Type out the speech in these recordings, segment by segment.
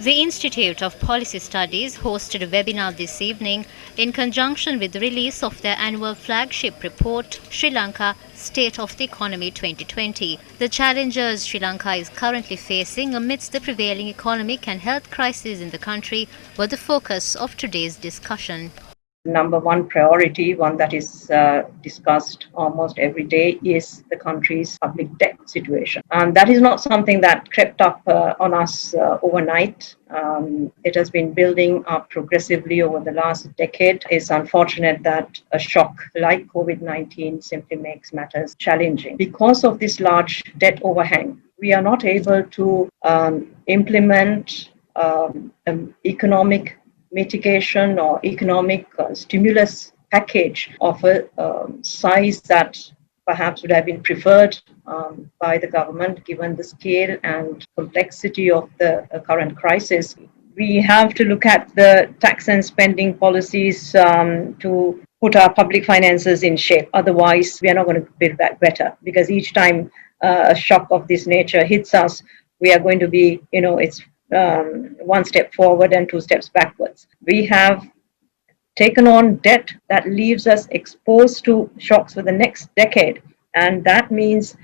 The Institute of Policy Studies hosted a webinar this evening in conjunction with the release of their annual flagship report, Sri Lanka State of the Economy 2020. The challenges Sri Lanka is currently facing amidst the prevailing economic and health crisis in the country were the focus of today's discussion. Number one priority, one that is discussed almost every day, is the country's public debt situation. And that is not something that crept up on us overnight. It has been building up progressively over the last decade. It's unfortunate that a shock like COVID-19 simply makes matters challenging. Because of this large debt overhang, we are not able to implement economic mitigation or economic stimulus package of a size that perhaps would have been preferred by the government given the scale and complexity of the current crisis. We have to look at the tax and spending policies to put our public finances in shape. Otherwise, we are not going to build back better, because each time a shock of this nature hits us, we are going to be, it's one step forward and two steps backwards. We have taken on debt that leaves us exposed to shocks for the next decade. And that means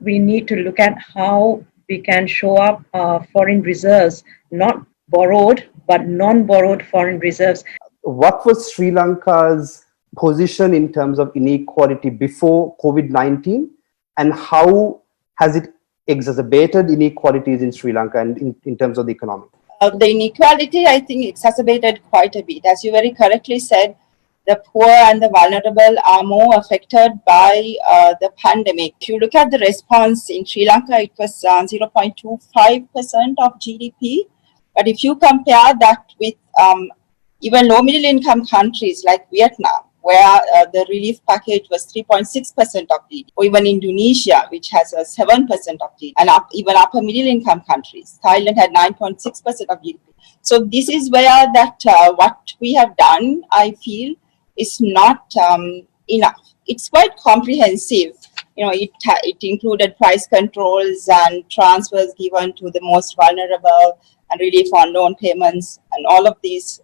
we need to look at how we can show up foreign reserves, not borrowed, but non-borrowed foreign reserves. What was Sri Lanka's position in terms of inequality before COVID-19, and how has it exacerbated inequalities in Sri Lanka and in terms of the economy? The inequality, I think, exacerbated quite a bit. As you very correctly said, the poor and the vulnerable are more affected by the pandemic. If you look at the response in Sri Lanka, it was 0.25% of GDP. But if you compare that with even low middle income countries like Vietnam, where the relief package was 3.6% of GDP, or even Indonesia, which has a 7% of GDP, and even upper middle income countries. Thailand had 9.6% of GDP. So this is where that what we have done, I feel, is not enough. It's quite comprehensive. It included price controls and transfers given to the most vulnerable, and relief on loan payments, and all of these.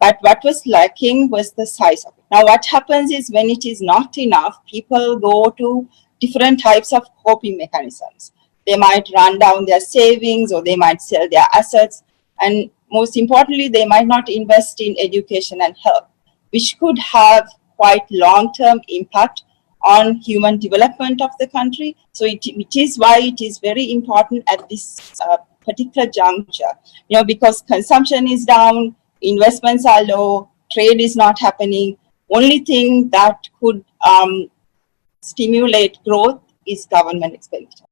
But what was lacking was the size of it. Now, what happens is, when it is not enough, people go to different types of coping mechanisms. They might run down their savings, or they might sell their assets. And most importantly, they might not invest in education and health, which could have quite long-term impact on human development of the country. So it is why it is very important at this particular juncture, because consumption is down, investments are low, trade is not happening. Only thing that could stimulate growth is government expenditure.